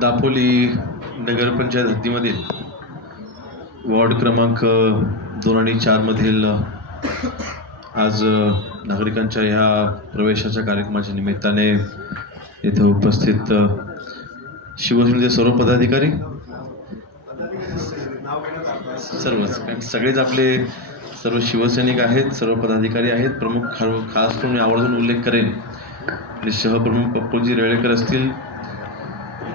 दापोली नगरपंचायत हद्दीमधील ward क्रमांक दोन आणि चारमधील आज नागरिकांच्या ह्या प्रवेशाच्या कार्यक्रमाच्या निमित्ताने येथे उपस्थित शिवसेनेचे सर्व पदाधिकारी सर्वच कारण सगळेच आपले सर्व शिवसैनिक आहेत सर्व पदाधिकारी आहेत प्रमुख खास करून मी आवर्जून उल्लेख करेन. म्हणजे सहप्रमुख पप्पूजी रेळेकर असतील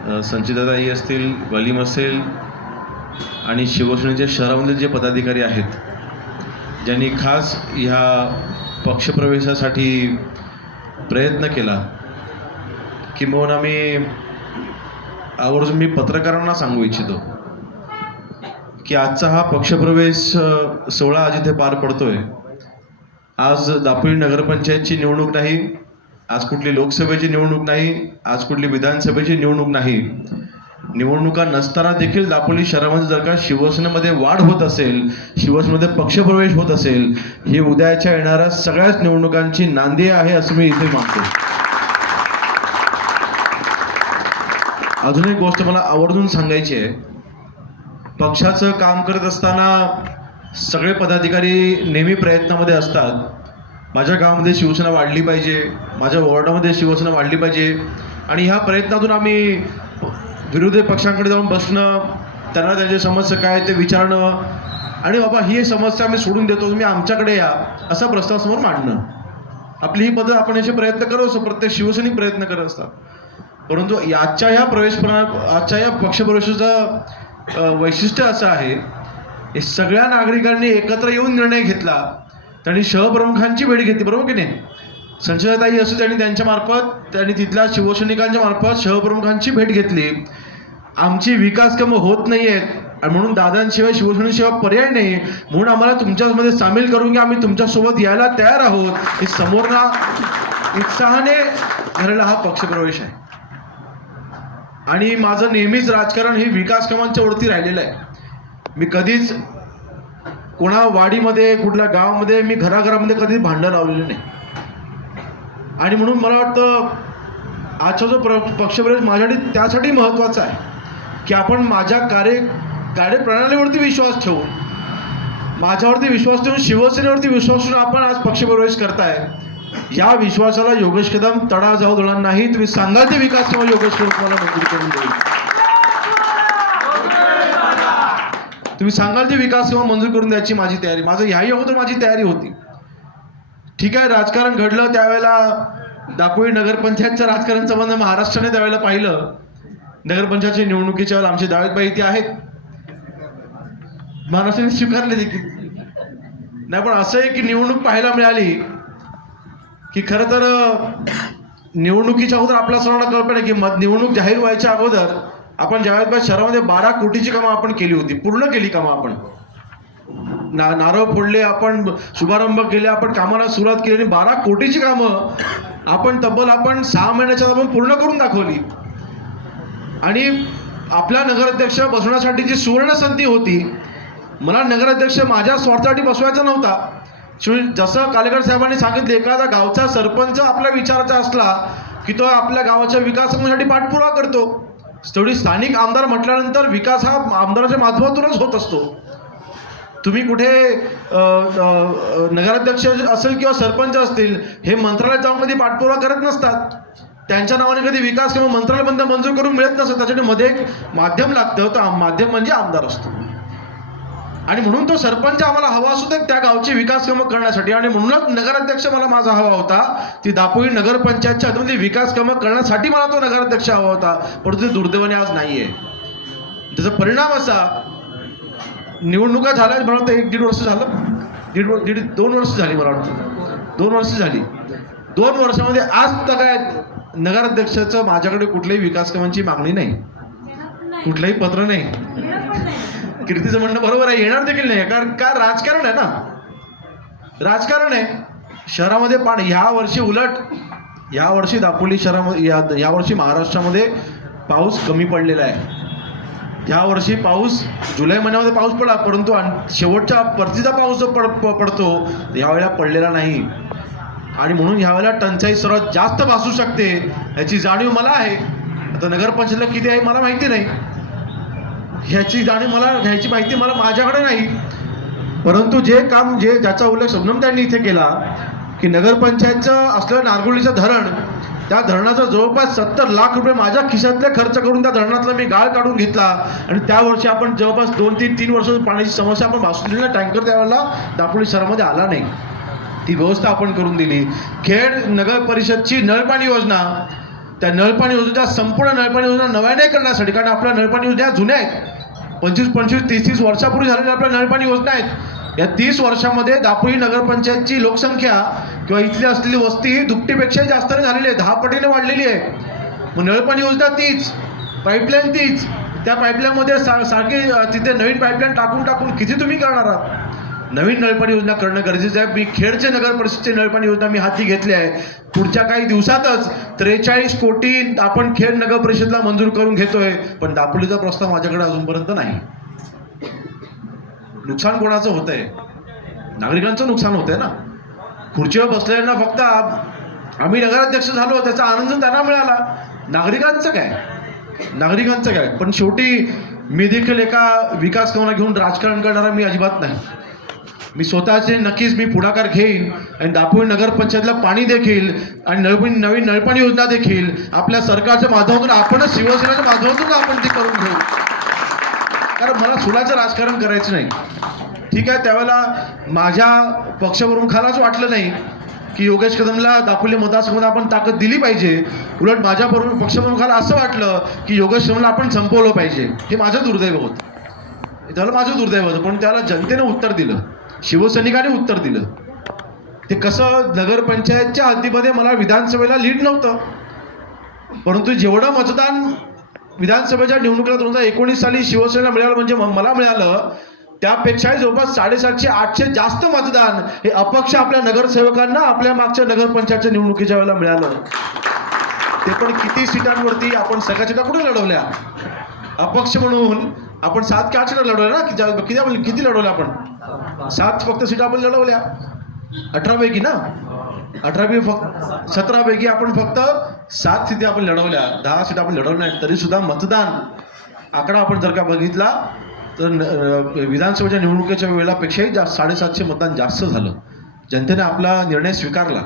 संचिताताई असतील वलीम असेल आणि शिवसेनेच्या शहरामधील जे पदाधिकारी आहेत ज्यांनी खास ह्या पक्षप्रवेशासाठी प्रयत्न केला किंबहुना मी आवर्जून मी पत्रकारांना सांगू इच्छितो की आजचा हा पक्षप्रवेश सोहळा आज इथे पार पडतोय. आज दापोली नगरपंचायतची निवडणूक नाही आज कुठली लोकसभेची निवडणूक नाही आज कुठली विधानसभेची निवडणूक नाही. निवडणुका नसताना देखील दापोली शहरामध्ये जर का शिवसेनेमध्ये वाढ होत असेल शिवसेनेमध्ये पक्षप्रवेश होत असेल ही उद्याच्या येणाऱ्या सगळ्याच निवडणुकांची नांदी आहे असं मी इथे मानतो. अजून एक गोष्ट मला आवर्जून सांगायची आहे. पक्षाचं काम करत असताना सगळे पदाधिकारी नेहमी प्रयत्नामध्ये असतात. माझ्या गावामध्ये शिवसेना वाढली पाहिजे माझ्या वॉर्डामध्ये शिवसेना वाढली पाहिजे. आणि ह्या प्रयत्नातून आम्ही विरोधी पक्षांकडे जाऊन बसणं त्यांना त्यांची समस्या काय ते विचारणं. आणि बाबा ही समस्या आम्ही सोडून देतो तुम्ही आमच्याकडे या असा प्रस्ताव समोर मांडणं. आपली ही पद्धत आपण याचे प्रयत्न करत असतो प्रत्येक शिवसैनिक प्रयत्न करत असतात. परंतु आजच्या ह्या प्रवेश आजच्या या पक्षप्रवेशाचं वैशिष्ट्य असं आहे सगळ्या नागरिकांनी एकत्र येऊन निर्णय घेतला त्यांनी शहप्रमुखांची भेट घेतली बरोबर की नाही? संशयताई असो त्यांनी त्यांच्या मार्फत त्यांनी तिथल्या शिवसैनिकांच्या मार्फत शहप्रमुखांची भेट घेतली. आमची विकास कामं होत नाही आहेत आणि म्हणून दादांशिवाय शिवसेनेशिवाय पर्याय नाही. म्हणून आम्हाला तुमच्यामध्ये सामील करून घ्या आम्ही तुमच्यासोबत यायला तयार आहोत. हे समोरना उत्साहाने झालेला हा पक्षप्रवेश आहे. आणि माझं नेहमीच राजकारण हे विकास कामांच्या वरती राहिलेलं आहे. मी कधीच कुणा वाडीमध्ये कुठल्या गावामध्ये मी घराघरामध्ये कधी भांडण लावलेली नाही. आणि म्हणून मला वाटतं आजचा जो प्र पक्षप्रवेश माझ्यासाठी त्यासाठी महत्त्वाचा आहे की आपण माझ्या कार्य कार्यप्रणालीवरती विश्वास ठेवून माझ्यावरती विश्वास ठेवून शिवसेनेवरती विश्वास ठेवून आपण आज पक्षप्रवेश करताय. या विश्वासाला योगेश कदम तडा जाऊ देणार नाही तुम्ही सांगाल ते विकास तुम्हाला योगेश कदम तुम्हाला मंजूर करून देईल. तुम्ही सांगाल ते विकास किंवा मंजूर करून द्यायची माझी तयारी. माझं ह्याही अगोदर माझी तयारी होती. ठीक आहे राजकारण घडलं त्यावेळेला दापोळी नगरपंचायतचं राजकारण संबंध महाराष्ट्राने त्यावेळेला पाहिलं. नगरपंचायतच्या निवडणुकीच्या वेळेला आमचे दावेदबाई इथे आहेत. महाराष्ट्राने स्वीकारले देखील. नाही पण असं आहे की निवडणूक पाहायला मिळाली की खरं तर निवडणुकीच्या अगोदर आपला सर्वांना कल्पना आहे की मत निवडणूक जाहीर व्हायच्या अगोदर आपण जावेदबाई शहरामध्ये बारा कोटीची कामं आपण केली होती पूर्ण केली कामं आपण. ना नारळ फोडले आपण शुभारंभ केले आपण कामाला सुरुवात केली आणि बारा कोटीची कामं आपण तब्बल आपण सहा महिन्याच्या आपण पूर्ण करून दाखवली. आणि आपला नगराध्यक्ष बसवण्यासाठी जी सुवर्ण संधी होती. मला नगराध्यक्ष माझ्या स्वार्थासाठी बसवायचा नव्हता. शिवाय जसं कालेकर साहेबांनी सांगितले एखादा गावचा सरपंच आपल्या विचाराचा असला की तो आपल्या गावाच्या विकासासाठी पाठपुरावा करतो. तेवढी स्थानिक आमदार म्हटल्यानंतर विकास हा आमदाराच्या माध्यमातूनच होत असतो. तुम्ही कुठे नगराध्यक्ष असेल किंवा सरपंच असतील हे मंत्रालयात जाऊन कधी पाठपुरावा करत नसतात. त्यांच्या नावाने कधी विकास किंवा मंत्रालयबंद मंजूर करून मिळत नसतं. त्याच्यासाठी मध्ये एक माध्यम लागतं तर माध्यम म्हणजे आमदार असतो. आणि म्हणून तो सरपंच आम्हाला हवा असू त्या गावची विकास कामं करण्यासाठी. आणि म्हणूनच नगराध्यक्ष मला माझा हवा होता. ती दापोळी नगरपंचायतच्या हद्दीमध्ये विकास कामं करण्यासाठी मला तो नगराध्यक्ष हवा होता. परंतु ते दुर्दैवाने आज नाहीये. त्याचा परिणाम असा निवडणुका झाल्या मला वाटतं एक दीड वर्ष झालं. दीड दीड दोन वर्ष झाली मला वाटतं. दोन वर्ष झाली. दोन वर्षामध्ये आज तर काय नगराध्यक्षाचं माझ्याकडे कुठल्याही विकास कामांची मागणी नाही. कुठलंही पत्र नाही. कीर्तीचं म्हणणं बरोबर आहे येणार देखील नाही. कारण का? राजकारण आहे ना. राजकारण आहे. शहरामध्ये पाण ह्या वर्षी उलट या वर्षी दापोली शहरामध्ये या वर्षी महाराष्ट्रामध्ये पाऊस कमी पडलेला आहे. ह्या वर्षी पाऊस जुलै महिन्यामध्ये पाऊस पडला परंतु शेवटच्या परतीचा पाऊस जो पड प- पडतो यावेळेला पडलेला नाही. आणि म्हणून ह्यावेळेला टंचाई सर्वात जास्त भासू शकते याची जाणीव मला आहे. आता नगरपंचायतला किती आहे मला माहिती नाही. ह्याची जाणीव मला ह्याची माहिती मला माझ्याकडे नाही. परंतु जे काम जे ज्याचा उल्लेख शबनम त्यांनी इथे केला की नगरपंचायतचं असलं नारगोळीचं धरण त्या धरणाचा जवळपास सत्तर लाख रुपये माझ्या खिशातले खर्च करून त्या धरणातला मी गाळ काढून घेतला. आणि त्या वर्षी आपण जवळपास दोन तीन तीन वर्ष पाण्याची समस्या आपण भासून टँकर त्यावेळेला दापोली शहरामध्ये आला नाही. ती व्यवस्था आपण करून दिली. खेड नगर परिषदची नळपाणी योजना त्या नळपाणी योजना संपूर्ण नळपाणी योजना नव्याने करण्यासाठी कारण आपल्या नळपाणी योजना जुन्या आहेत. पंचवीस पंचवीस तीस तीस वर्षापूर्वी झालेल्या आपल्या नळपाणी योजना आहेत. या तीस वर्षामध्ये दापोली नगरपंचायतची लोकसंख्या किंवा इथली असलेली वस्ती ही दुपटीपेक्षाही जास्त झालेली आहे. दहा पटीने वाढलेली आहे. मग नळपाणी योजना तीच पाईपलाईन तीच. त्या पाईपलाईनमध्ये सा सारखी तिथे नवीन पाईपलाईन टाकून टाकून किती तुम्ही करणार आहात? नवीन नळपाणी योजना करणं गरजेचं आहे. मी खेडचे नगर परिषदचे नळपाणी योजना मी हाती घेतली आहे. पुढच्या काही दिवसातच त्रेचाळीस कोटी आपण खेड नगर परिषदला मंजूर करून घेतोय. पण दापोलीचा प्रस्ताव माझ्याकडे अजूनपर्यंत नाही. नुकसान कोणाचं होतंय? नागरिकांचं नुकसान होतंय ना? खुर्चीवर बसलेल्यांना फक्त आम्ही नगराध्यक्ष झालो त्याचा आनंद त्यांना मिळाला. नागरिकांचं काय? नागरिकांचं काय? पण शेवटी मी देखील एका विकास कामाला घेऊन राजकारण करणारा मी अजिबात नाही. मी स्वतःचे नक्कीच मी पुढाकार घेईन. आणि दापोळी नगरपंचायतला पाणी देखील आणि नवीन नवीन नळपाणी योजना देखील आपल्या सरकारच्या माध्यमातून आपणच शिवसेनेच्या माध्यमातून आपण ती करून घेऊ. कारण मला सुलाचं राजकारण करायचं नाही. ठीक आहे त्यावेळेला माझ्या पक्षप्रमुखालाच वाटलं नाही की योगेश कदमला दापोली मतदारसंघात आपण ताकद दिली पाहिजे. उलट माझ्या प्रमुख पक्षप्रमुखाला असं वाटलं की योगेश कदमला आपण संपवलं पाहिजे. हे माझं दुर्दैव होतं. त्याला माझं दुर्दैव होतं पण त्याला जनतेनं उत्तर दिलं. शिवसैनिकाने उत्तर दिलं. ते कसं नगरपंचायतच्या हद्दीमध्ये मला विधानसभेला लीड नव्हतं. परंतु जेवढं मतदान विधानसभेच्या निवडणुकीला दोन हजार एकोणीस साली शिवसेनेला मिळालं म्हणजे मला मिळालं त्यापेक्षाही जवळपास साडेसातशे आठशे जास्त मतदान हे अपक्ष आपल्या नगरसेवकांना आपल्या मागच्या नगरपंचायतच्या निवडणुकीच्या वेळेला मिळालं. ते पण किती सीटांवरती आपण सगळ्या सीटा कुठे लढवल्या? अपक्ष म्हणून आपण सात की आठ सीटा लढवल्या ना? कि- किती आपण किती लढवल्या आपण? सात फक्त सीटा आपण लढवल्या. अठरापैकी ना? अठरापैकी फक्त सतरापैकी आपण फक्त सात सीटी आपण लढवल्या. दहा सीटा आपण लढवल्या तरी सुद्धा मतदान आकडा आपण जर का बघितला तर विधानसभेच्या निवडणुकीच्या वेळेलापेक्षाही जास्त साडेसातशे मतदान जास्त झालं. जनतेने आपला निर्णय स्वीकारला.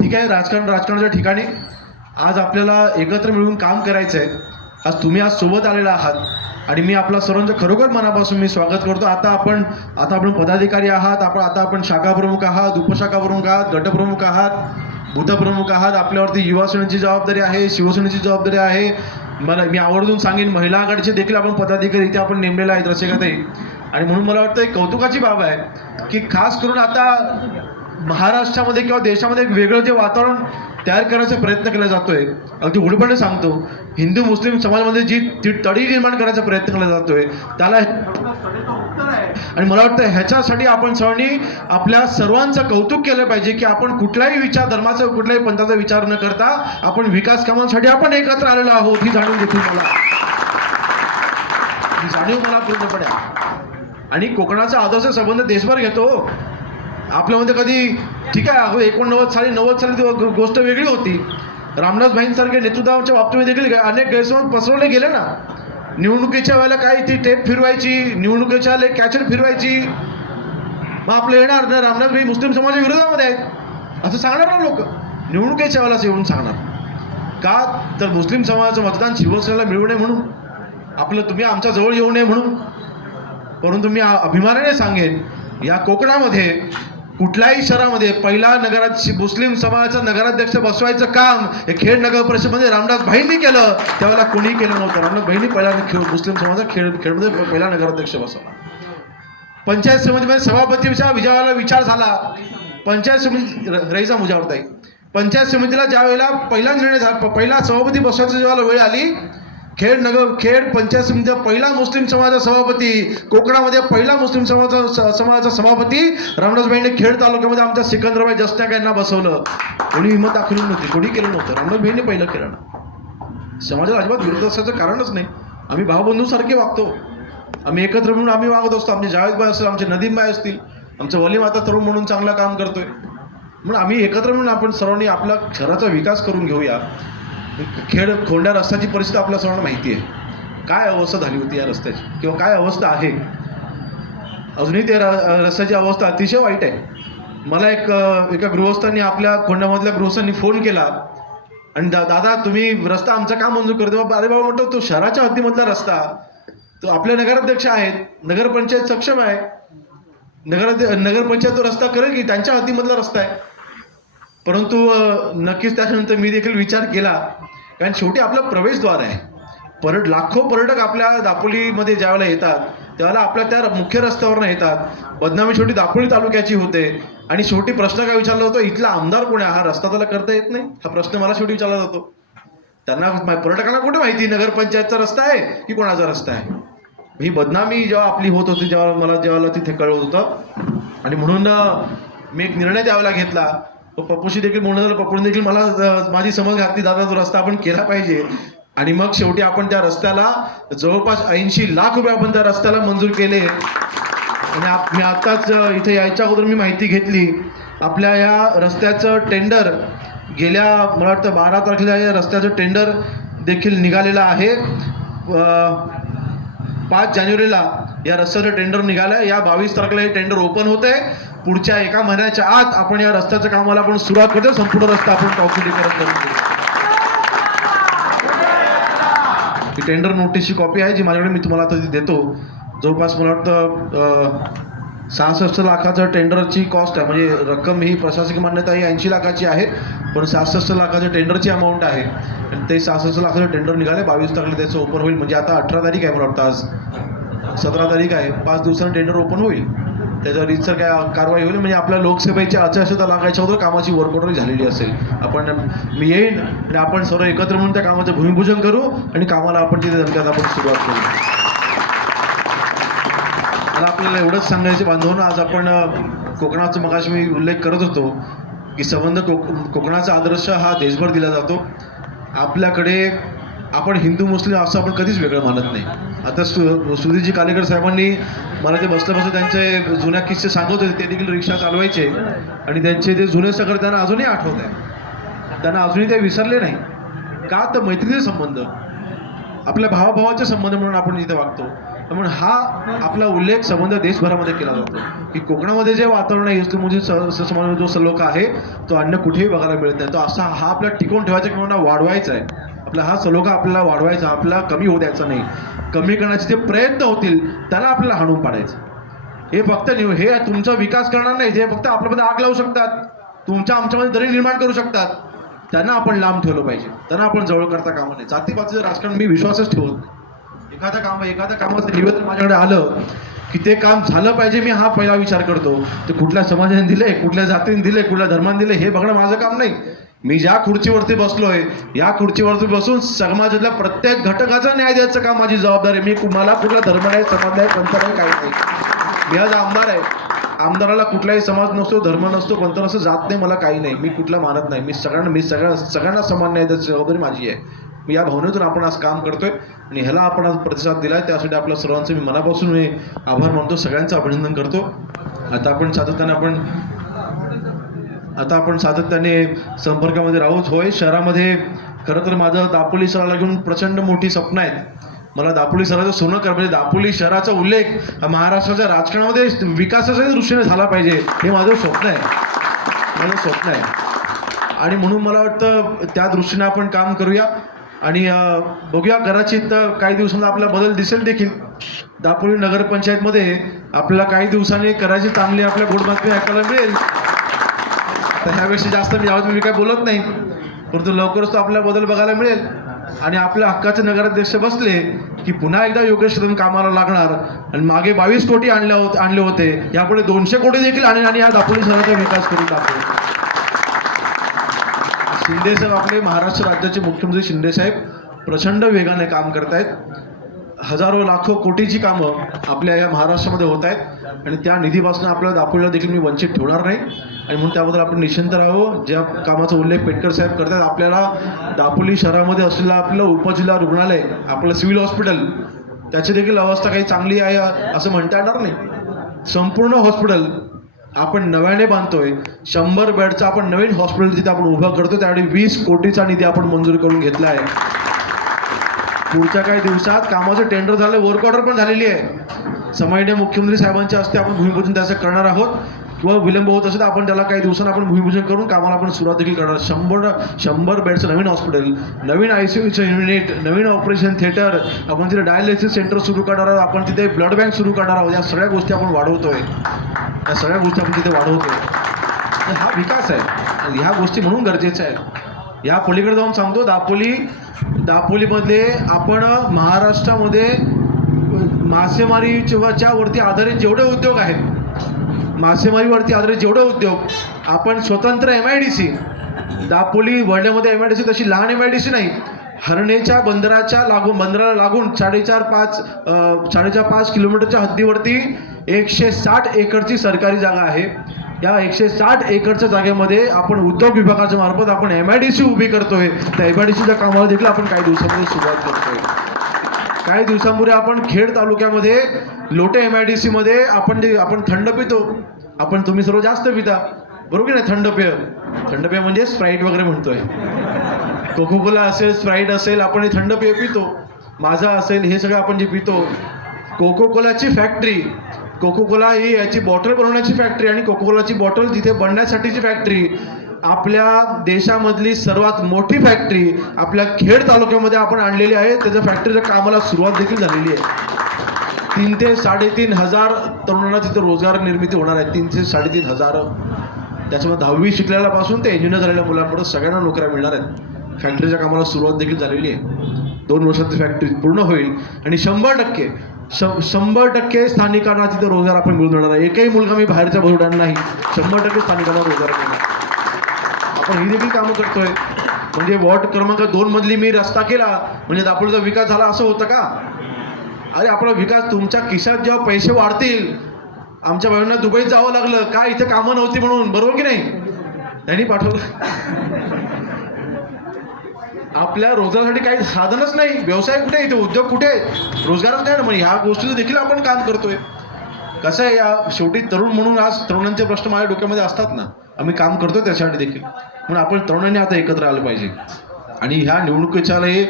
ठीक आहे? राजकारण राजकारणाच्या ठिकाणी आज आपल्याला एकत्र मिळून काम करायचं आहे आज तुम्ही आज सोबत आलेला आहात आणि मी आपला सर्वांचं खरोखर मनापासून मी स्वागत करतो. आता आपण आता आपण पदाधिकारी आहात आपण आता आपण शाखा प्रमुख आहात उपशाखा प्रमुख आहात गटप्रमुख आहात भूतप्रमुख आहात. आपल्यावरती युवा सेनेची जबाबदारी आहे शिवसेनेची जबाबदारी आहे. मला मी आवर्जून सांगेन महिला आघाडीचे देखील आपण पदाधिकारी इथे आपण नेमलेले आहेत रसिकाताई. आणि म्हणून मला वाटतं एक कौतुकाची बाब आहे की खास करून आता महाराष्ट्रामध्ये किंवा देशामध्ये एक वेगळं जे वातावरण तयार करायचा प्रयत्न केला जातोय. अगदी उडपणे सांगतो हिंदू मुस्लिम समाजामध्ये जी ती तडी निर्माण करायचा प्रयत्न केला जातोय त्याला आणि मला वाटतं ह्याच्यासाठी आपण सर्वांनी आपल्या सर्वांचं कौतुक केलं पाहिजे की आपण कुठल्याही विचार धर्माचा कुठल्याही पंथाचा विचार न करता आपण विकास कामांसाठी आपण एकत्र आलेलो आहोत ही जाणून घेतली मला. ही जाणीव मला पूर्णपणे. आणि कोकणाचा आदर्श संबंध देशभर घेतो. आपल्यामध्ये कधी ठीक आहे अगं एकोणनव्वद साली नव्वद साली गोष्ट वेगळी होती. रामनाथ भाईंसारखे नेतृत्वाच्या बाबतीमध्ये देखील अनेक गैरसमज पसरवले गेले ना. निवडणुकीच्या वेळेला काय ती टेप फिरवायची निवडणुकीच्या वेळेला कॅचर फिरवायची. मग आपलं येणार ना रामनाथ भाई मुस्लिम समाजाच्या विरोधामध्ये आहेत. असं सांगणार ना लोक. निवडणुकीच्या वेळेला असं येऊन सांगणार. का? तर मुस्लिम समाजाचं मतदान शिवसेनेला मिळू नये म्हणून. आपलं तुम्ही आमच्या जवळ येऊ नये म्हणून. परंतु मी अभिमानाने सांगेन या कोकणामध्ये कुठल्याही शहरामध्ये पहिला नगरात मुस्लिम समाजाचा नगराध्यक्ष बसवायचं काम हे खेड नगर परिषदमध्ये रामदास भाईंनी केलं. त्यावेळेला कोणी केलं नव्हतं. रामदास भाईंनी पहिला खेळ मुस्लिम समाजाचा खेळ खेळमध्ये पहिला नगराध्यक्ष बसवला. पंचायत समितीमध्ये सभापतीच्या विजयाला विचार झाला. पंचायत समिती र- रईचा मुजावरताई. पंचायत समितीला ज्या वेळेला पहिला निर्णय झाला प- पहिला सभापती बसवायची जेव्हा वेळ आली खेड नगर खेड पंचायत समितीचा पहिला मुस्लिम समाजाचा सभापती कोकणामध्ये पहिला मुस्लिम समाजाचा स- समाजाचा सभापती रामदासबाईंनी खेड तालुक्यामध्ये आमच्या सिकंदरबाई जसनाक यांना बसवलं. कोणी हिंमत दाखवली नव्हती कोणी केलं नव्हतं. रामदासबाईंनी पहिलं केलं ना. समाजाला अजिबात विरोध असल्याचं कारणच नाही. आम्ही भावबंधूसारखे वागतो. आम्ही एकत्र म्हणून आम्ही वागत असतो. आमचे जावेदबाई असतील आमचे नदीमबाई असतील आमचं वलीमाता तरुण म्हणून चांगलं काम करतोय. म्हणून आम्ही एकत्र म्हणून आपण सर्वांनी आपला शहराचा विकास करून घेऊया. खेड खोंड्या रस्त्याची परिस्थिती आपल्या सर्वांना माहिती आहे. काय अवस्था झाली होती या रस्त्याची? किंवा काय अवस्था आहे? अजूनही ते र- रस्त्याची अवस्था अतिशय वाईट आहे. मला एक एका गृहस्थांनी आपल्या खोंड्यामधल्या गृहस्थांनी फोन केला. आणि दा दादा तुम्ही रस्ता आमचा का मंजूर करतो अरे बाबा म्हणतो तो शहराच्या हद्दीमधला रस्ता. तो आपले नगराध्यक्ष आहेत. नगरपंचायत सक्षम आहे. नगर नगरपंचायत तो रस्ता करेल की त्यांच्या हद्दीमधला रस्ता आहे? परंतु नक्कीच त्याच्यानंतर मी देखील विचार केला. कारण शेवटी आपलं प्रवेशद्वार आहे. पर्यट लाखो पर्यटक आपल्या दापोलीमध्ये ज्यावेळेला येतात त्यावेळेला आपल्या त्या मुख्य रस्त्यावरनं येतात. बदनामी शेवटी दापोली तालुक्याची होते. आणि शेवटी प्रश्न काय विचारला होतो इथला आमदार कोण आहे? हा रस्ता त्याला करता येत नाही. हा प्रश्न मला शेवटी विचारला जातो. त्यांना पर्यटकांना कुठे माहिती? नगरपंचायतचा रस्ता आहे की कोणाचा रस्ता आहे? ही बदनामी जेव्हा आपली होत होती जेव्हा मला जेव्हा तिथे कळलं होतं. आणि म्हणून मी एक निर्णय त्यावेळेला घेतला पप्पूशी देखील बोलणं झालं पप्पूने देखील मला माझी समज घातली दादा जो रस्ता आपण केला पाहिजे. आणि मग शेवटी आपण त्या रस्त्याला जवळपास ऐंशी लाख रुपये आपण त्या रस्त्याला मंजूर केले. आणि मी आत्ताच इथे यायच्या अगोदर मी माहिती घेतली. आपल्या या रस्त्याचं टेंडर गेल्या मला वाटतं बारा तारखेला या रस्त्याचं टेंडर देखील निघालेलं आहे. पाच जानेवारीला या रस्त्याचं टेंडर निघालंय. या बावीस तारखेला हे टेंडर ओपन होते पुढच्या एका महिन्याच्या आत आपण या रस्त्याच्या कामाला आपण सुरुवात करतो संपूर्ण रस्ता आपण कॉन्क्रिटीकरण करून ही टेंडर नोटीसची कॉपी आहे जी माझ्याकडे मी तुम्हाला आता देतो. जवळपास मला वाटतं सहासष्ट लाखाचं टेंडरची कॉस्ट आहे. म्हणजे रक्कम ही प्रशासकीय मान्यता ही ऐंशी लाखाची आहे पण सहासष्ट लाखाच्या टेंडरची अमाऊंट आहे. ते सहासष्ट लाखाचं टेंडर निघाले बावीस तारखेला त्याचं ओपन होईल. म्हणजे आता अठरा तारीख आहे मला वाटतं आज. सतरा तारीख आहे. पाच दिवसानं टेंडर ओपन होईल. त्याच्यावर रीतसर काय कारवाई होईल. म्हणजे आपल्या लोकसभेच्या अचाशता लागायच्या अगोदर कामाची वर्क झालेली असेल. आपण मी येईन आणि आपण सर्व एकत्र म्हणून त्या कामाचं भूमिपूजन करू आणि कामाला आपण तिथे धमक्यात आपण सुरुवात करू. मला आपल्याला एवढंच सांगायचे बांधवून आज आपण कोकणाचं कोकणाचा मगाशी मी उल्लेख करत होतो की संबंध कोक कोकणाचा आदर्श हा देशभर दिला जातो. आपल्याकडे आपण हिंदू मुस्लिम असं आपण कधीच वेगळं मानत नाही. आता सु सुधीरजी कालेकर साहेबांनी मला ते बसल्या बसल्या त्यांचे जुन्या किस्से सांगत होते ते देखील रिक्षा चालवायचे. आणि त्यांचे ते जुने सगळं त्यांना अजूनही आठवत आहे. त्यांना अजूनही ते विसरले नाही. का तर मैत्रीचे संबंध. आपल्या भावाभावाचे संबंध म्हणून आपण इथे वागतो. म्हणून हा आपला उल्लेख संबंध देशभरामध्ये केला जातो. की कोकणामध्ये जे वातावरण आहे मुस्लिम समाज जो सलोखा आहे तो अन्य कुठेही बघायला मिळत नाही. तो असा हा आपला टिकवून ठेवायचा किंवा वाढवायचा आहे. आपला हा सलोखा आपल्याला वाढवायचा आपला कमी होऊ द्यायचा नाही. कमी करण्याचे जे प्रयत्न होतील त्याला आपल्याला हाणून पाडायचं. हे फक्त न्यू हे तुमचा विकास करणार नाही. जे फक्त आपल्यामध्ये आग लावू शकतात. तुमच्या आमच्यामध्ये दरी निर्माण करू शकतात. त्यांना आपण लांब ठेवलं पाहिजे. त्यांना आपण जवळ करता कामा नाही जातीपातीचं राजकारण मी विश्वासच ठेवत नाही. एखादं काम एखाद्या कामाचं निवेदन माझ्याकडे आलं की ते काम झालं पाहिजे मी हा पहिला विचार करतो. ते कुठल्या समाजाने दिले कुठल्या जातीने दिले कुठल्या धर्माने दिले हे बघणं माझं काम नाही. मी ज्या खुर्चीवरती बसलोय या खुर्चीवरती बसून समाजातल्या प्रत्येक घटकाचा न्याय द्यायचं काम माझी जबाबदारी आहे. मी मला कुठला धर्म नाही समाज नाही पंथ नाही काही नाही. मी आज आमदार आहे. आमदाराला कुठलाही समाज नसतो धर्म नसतो पंत नसतो जात नाही मला काही नाही. मी कुठला मानत नाही. मी सगळ्यांना मी सगळ्या सगळ्यांना समान न्याय द्यायची जबाबदारी माझी आहे. या भावनेतून आपण आज काम करतोय आणि ह्याला आपण आज प्रतिसाद दिलाय. त्यासाठी आपल्या सर्वांचं मी मनापासून मी आभार मानतो. सगळ्यांचं अभिनंदन करतो. आता आपण सातत्याने आपण आता आपण सातत्याने संपर्कामध्ये राहूच. होय शहरामध्ये खरं तर माझं दापोली शहराला घेऊन प्रचंड मोठी स्वप्न आहेत. मला दापोली शहराचं सोनं कर म्हणजे दापोली शहराचा उल्लेख हा महाराष्ट्राच्या राजकारणामध्ये विकासाच्या दृष्टीने झाला पाहिजे हे माझं स्वप्न आहे. माझं स्वप्न आहे. आणि म्हणून मला वाटतं त्या दृष्टीने आपण काम करूया. आणि बघूया कदाचित तर काही दिवसांना आपला बदल दिसेल देखील. दापोली नगरपंचायतमध्ये आपल्याला काही दिवसांनी करायची चांगली आपल्या गोड बातमी ऐकायला मिळेल. तर ह्यापेक्षा जास्त मी यावर मी काय बोलत नाही. परंतु लवकरच तो आपल्याला बदल बघायला मिळेल. आणि आपल्या हक्काचे नगराध्यक्ष बसले की पुन्हा एकदा योगेश कदम कामाला लागणार. आणि मागे बावीस कोटी आणले होते आणले होते. यापुढे दोनशे कोटी देखील आणि आणि या दापोली शहराचा विकास करून दाखवेल शिंदे साहेब आपले महाराष्ट्र राज्याचे मुख्यमंत्री शिंदे साहेब प्रचंड वेगाने काम करतायत. हजारो लाखो कोटीची कामं आपल्या या महाराष्ट्रामध्ये होत आहेत आणि त्या निधीपासून आपल्याला दापोलीला देखील मी वंचित ठेवणार नाही. आणि म्हणून त्याबद्दल आपण निश्चिंत राहावं. ज्या कामाचा उल्लेख पेटकर साहेब करतात आपल्याला दापोली शहरामध्ये असलेलं आपलं उपजिल्हा रुग्णालय आपलं सिव्हिल हॉस्पिटल त्याची देखील अवस्था काही चांगली आहे असं म्हणता येणार नाही. संपूर्ण हॉस्पिटल आपण नव्याने बांधतोय. शंभर बेडचं आपण नवीन हॉस्पिटल तिथे आपण उभं करतो त्यावेळी वीस कोटीचा निधी आपण मंजूर करून घेतला आहे. पुढच्या काही दिवसात कामाचं टेंडर झालं वर्क ऑर्डर पण झालेली आहे. समयने मुख्यमंत्री साहेबांच्या हस्ते आपण भूमिपूजन त्याचं करणार आहोत. किंवा विलंब होत असेल तर आपण त्याला काही दिवसांना आपण भूमिपूजन करून कामाला आपण सुरुवात देखील करणार शंभर शंभर बेडचं नवीन हॉस्पिटल नवीन आय सी यूचं युनिट नवीन ऑपरेशन थिएटर आपण तिथे डायलिसिस सेंटर सुरू करणार आहोत. आपण तिथे ब्लड बँक सुरू करणार आहोत. या सगळ्या गोष्टी आपण वाढवतोय. या सगळ्या गोष्टी आपण तिथे वाढवतो तर हा विकास आहे. आणि ह्या गोष्टी म्हणून गरजेच्या आहेत. या पलीकडे जाऊन सांगतो दापोली दापोलीमध्ये आपण महाराष्ट्रामध्ये मासेमारीच्या वरती आधारित जेवढे उद्योग आहेत मासेमारीवरती आधारित जेवढे उद्योग आपण स्वतंत्र M I D C Dapoli वर्ल्डमध्ये एम आय डी सी तशी लहान एम आय डी सी नाही. हरणेच्या बंदराच्या लागून बंदराला लागून साडेचार पाच साडेचार पाच किलोमीटरच्या हद्दीवरती एकशे साठ एकरची सरकारी जागा आहे. या एकशे साठ एकरच्या जागेमध्ये आपण उद्योग विभागाच्या मार्फत आपण एम आय डी सी उभी करतोय. त्या एम आय डी सीच्या कामाला देखील आपण काही दिवसांमध्ये सुरुवात करतोय. काही दिवसांपूर्वी आपण खेड तालुक्यामध्ये Lote M I D C मध्ये आपण जे आपण थंड पितो. आपण तुम्ही सर्व जास्त पिता. बरोबर की नाही? थंड पेय. थंड पेय म्हणजे स्प्राईट वगैरे म्हणतोय. कोकोकोला असेल स्प्राईट असेल आपण हे थंड पेय पितो. माझा असेल हे सगळं आपण जे पितो. कोको कोलाची फॅक्टरी कोको कोला ही याची बॉटल बनवण्याची फॅक्टरी आणि कोकोकोलाची बॉटल तिथे बनण्यासाठीची फॅक्टरी आपल्या देशामधली सर्वात मोठी फॅक्टरी आपल्या खेड तालुक्यामध्ये आपण आणलेली आहे. त्याच्या फॅक्टरीच्या कामाला सुरुवात देखील झालेली आहे. तीन ते साडेतीन हजार तरुणांना तिथे रोजगार निर्मिती होणार आहे. तीन ते साडेतीन हजार. त्याच्यामध्ये दहावी शिकलेल्यापासून ते इंजिनियर झालेल्या मुलांपर्यंत सगळ्यांना नोकऱ्या मिळणार आहेत. फॅक्टरीच्या कामाला सुरुवात देखील झालेली आहे. दोन वर्षात ती फॅक्टरी पूर्ण होईल. आणि शंभर टक्के श- शंभर टक्के स्थानिकांना तिथे रोजगार आपण मिळून देणार आहे. एकही मुलगा मी बाहेरच्या भरवणार नाही. शंभर टक्के स्थानिकांना रोजगार मिळणार आपण ही देखील कामं करतोय. म्हणजे वॉर्ड क्रमांक दोन मधली मी रस्ता केला म्हणजे दापोलीचा विकास झाला असं होतं का? अरे आपला विकास तुमच्या खिशात जेव्हा पैसे वाढतील आमच्या भावांना दुबईत जावं लागलं. काय इथे कामं नव्हती म्हणून बरोबर की नाही? त्यांनी पाठवलं. आपल्या रोजगारासाठी काही साधनच नाही. व्यवसाय कुठे आहे इथे? उद्योग कुठे आहे? रोजगारच नाही ना. मग ह्या गोष्टीचं देखील आपण काम करतोय. कसं आहे या शेवटी तरुण म्हणून आज तरुणांचे प्रश्न माझ्या डोक्यामध्ये असतात ना. आम्ही काम करतोय त्यासाठी देखील. म्हणून आपण तरुणांनी आता एकत्र आलं पाहिजे. आणि ह्या निवडणुकीच्या हे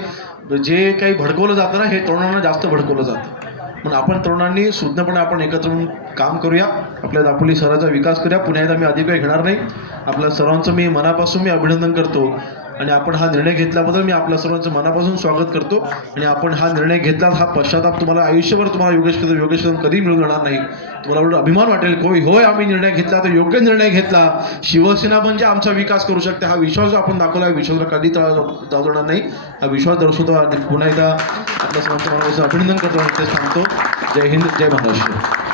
जे काही भडकवलं जातं ना हे तरुणांना जास्त भडकवलं जातं. म्हणून आपण तरुणांनी सुज्ञपणे आपण एकत्र काम करूया. आपल्या दापोली शहराचा विकास करूया. पुन्हा एकदा मी अधिक काही घेणार नाही. आपल्या सर्वांचं मी मनापासून मी अभिनंदन करतो. आणि आपण हा निर्णय घेतल्याबद्दल मी आपल्या सर्वांचं मनापासून स्वागत करतो. आणि आपण हा निर्णय घेतला हा पश्चाताप तुम्हाला आयुष्यभर तुम्हाला योगेश कदम योगेश कदम कधी मिळून येणार नाही. तुम्हाला एवढं अभिमान वाटेल होय होय आम्ही निर्णय घेतला तर योग्य निर्णय घेतला. शिवसेना म्हणजे आमचा विकास करू शकते हा विश्वास जो आपण दाखवला आहे विश्वासला कधी जाणार नाही. हा विश्वास दर्शवतो आणि पुन्हा एकदा आपल्या सर्वांचं मनापासून अभिनंदन करतो आणि ते सांगतो. जय हिंद जय महाराष्ट्र.